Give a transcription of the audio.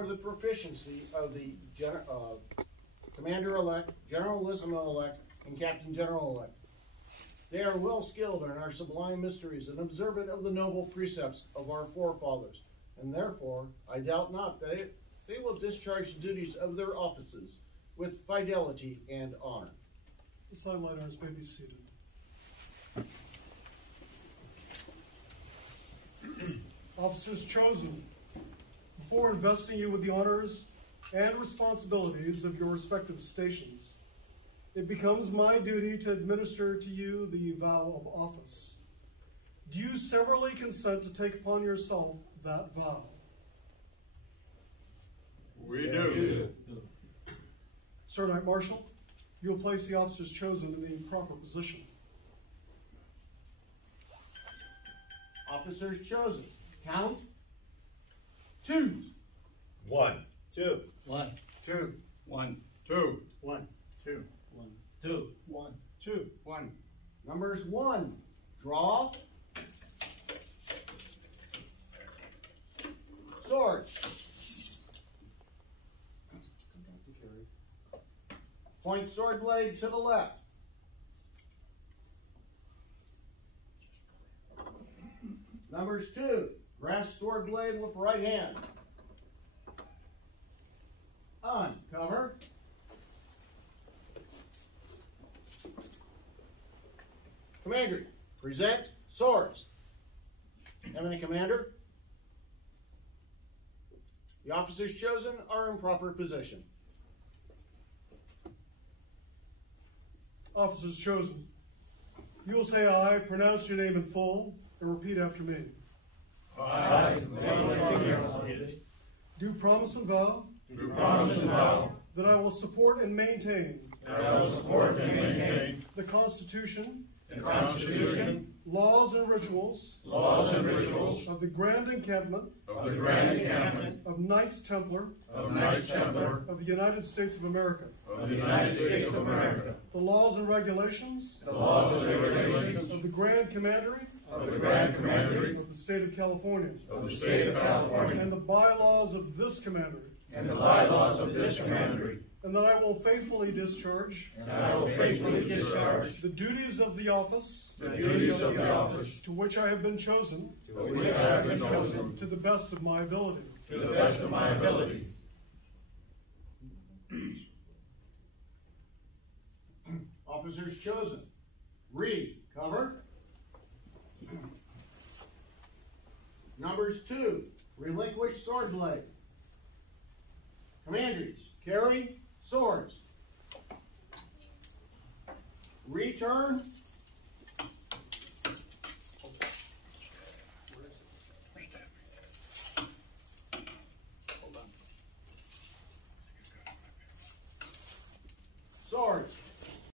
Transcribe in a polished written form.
For the proficiency of the Commander-elect, Generalissimo-elect, and Captain General-elect. They are well skilled in our sublime mysteries and observant of the noble precepts of our forefathers, and therefore I doubt not that they will discharge the duties of their offices with fidelity and honor. The sideliners may be seated. Officers chosen, before investing you with the honors and responsibilities of your respective stations, it becomes my duty to administer to you the vow of office. Do you severally consent to take upon yourself that vow? We do. Sir Knight Marshal, you will place the officers chosen in the proper position. Officers chosen. Count. Twos. 1, 2, 1, 2, 1, 2, 1, 2, 1, 2, 1, 2, 1. Numbers 1. Draw. Sword. Point sword blade to the left. Numbers 2. Grasp sword blade with right hand. Uncover. Commander, present swords. Eminent Commander, the officers chosen are in proper position. Officers chosen, you will say aye, pronounce your name in full, and repeat after me. I, Do promise and vow do promise and vow that I will support and maintain that I will support and maintain the Constitution, the Constitution, laws and rituals laws and rituals of the Grand Encampment of the Grand Encampment of Knights Templar of Knights Templar of the United States of America, of the United States of America, the laws and regulations the laws and regulations of the Grand Commandery of the Grand Commandery of the State of California, of the State of California, and the bylaws of this Commandery, and the bylaws of this Commandery, and that I will faithfully discharge and I will faithfully discharge the duties of the office the duties of the office to which I have been chosen to which I have been chosen to the best of my ability. to the best of my ability. Officers chosen. Read. Cover. Numbers 2. Relinquish sword blade. Commanders, carry swords. Return